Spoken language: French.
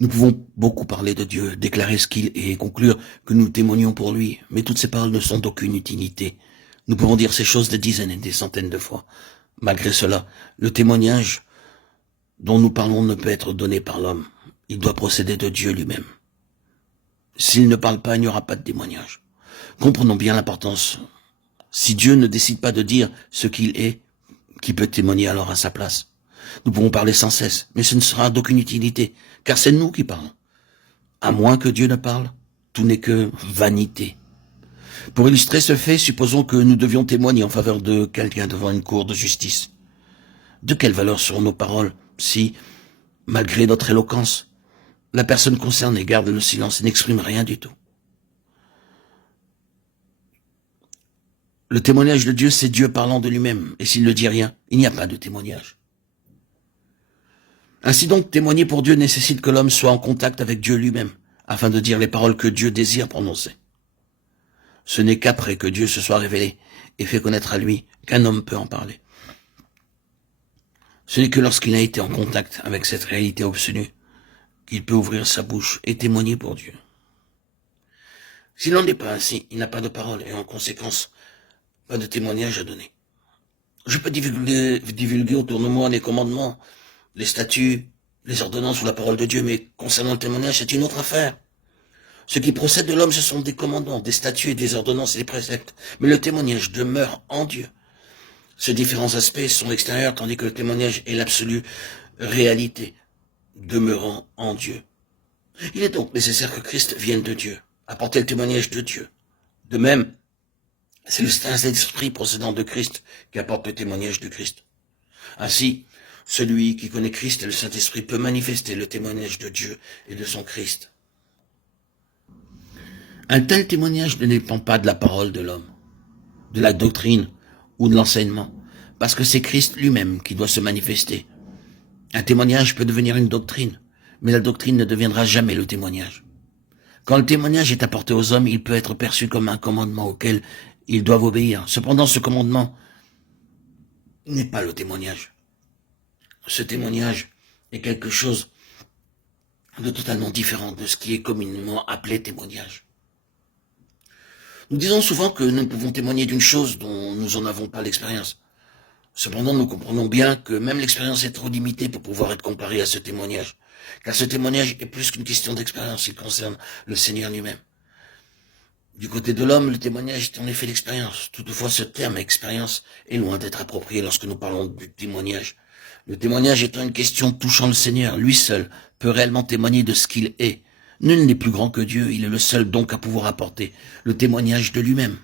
Nous pouvons beaucoup parler de Dieu, déclarer ce qu'il est et conclure que nous témoignons pour lui, mais toutes ces paroles ne sont d'aucune utilité. Nous pouvons dire ces choses des dizaines et des centaines de fois. Malgré cela, le témoignage dont nous parlons ne peut être donné par l'homme. Il doit procéder de Dieu lui-même. S'il ne parle pas, il n'y aura pas de témoignage. Comprenons bien l'importance. Si Dieu ne décide pas de dire ce qu'il est, qui peut témoigner alors à sa place? Nous pouvons parler sans cesse, mais ce ne sera d'aucune utilité, car c'est nous qui parlons. À moins que Dieu ne parle, tout n'est que vanité. Pour illustrer ce fait, supposons que nous devions témoigner en faveur de quelqu'un devant une cour de justice. De quelle valeur seront nos paroles si, malgré notre éloquence, la personne concernée garde le silence et n'exprime rien du tout? Le témoignage de Dieu, c'est Dieu parlant de lui-même, et s'il ne dit rien, il n'y a pas de témoignage. Ainsi donc, témoigner pour Dieu nécessite que l'homme soit en contact avec Dieu lui-même, afin de dire les paroles que Dieu désire prononcer. Ce n'est qu'après que Dieu se soit révélé et fait connaître à lui qu'un homme peut en parler. Ce n'est que lorsqu'il a été en contact avec cette réalité obtenue qu'il peut ouvrir sa bouche et témoigner pour Dieu. S'il n'en est pas ainsi, il n'a pas de parole et en conséquence, pas de témoignage à donner. Je peux divulguer autour de moi les commandements, les statuts, les ordonnances ou la parole de Dieu, mais concernant le témoignage, c'est une autre affaire. Ce qui procède de l'homme, ce sont des commandements, des statuts et des ordonnances et des préceptes. Mais le témoignage demeure en Dieu. Ces différents aspects sont extérieurs, tandis que le témoignage est l'absolue réalité, demeurant en Dieu. Il est donc nécessaire que Christ vienne de Dieu, apporter le témoignage de Dieu. De même, c'est le Saint-Esprit procédant de Christ qui apporte le témoignage de Christ. Ainsi, celui qui connaît Christ et le Saint-Esprit peut manifester le témoignage de Dieu et de son Christ. Un tel témoignage ne dépend pas de la parole de l'homme, de la doctrine ou de l'enseignement, parce que c'est Christ lui-même qui doit se manifester. Un témoignage peut devenir une doctrine, mais la doctrine ne deviendra jamais le témoignage. Quand le témoignage est apporté aux hommes, il peut être perçu comme un commandement auquel ils doivent obéir. Cependant, ce commandement n'est pas le témoignage. Ce témoignage est quelque chose de totalement différent de ce qui est communément appelé témoignage. Nous disons souvent que nous ne pouvons témoigner d'une chose dont nous n'en avons pas l'expérience. Cependant, nous comprenons bien que même l'expérience est trop limitée pour pouvoir être comparée à ce témoignage. Car ce témoignage est plus qu'une question d'expérience, il concerne le Seigneur lui-même. Du côté de l'homme, le témoignage est en effet l'expérience. Toutefois, ce terme expérience est loin d'être approprié lorsque nous parlons du témoignage. Le témoignage étant une question touchant le Seigneur, lui seul peut réellement témoigner de ce qu'il est. Nul n'est plus grand que Dieu, il est le seul donc à pouvoir apporter le témoignage de lui-même.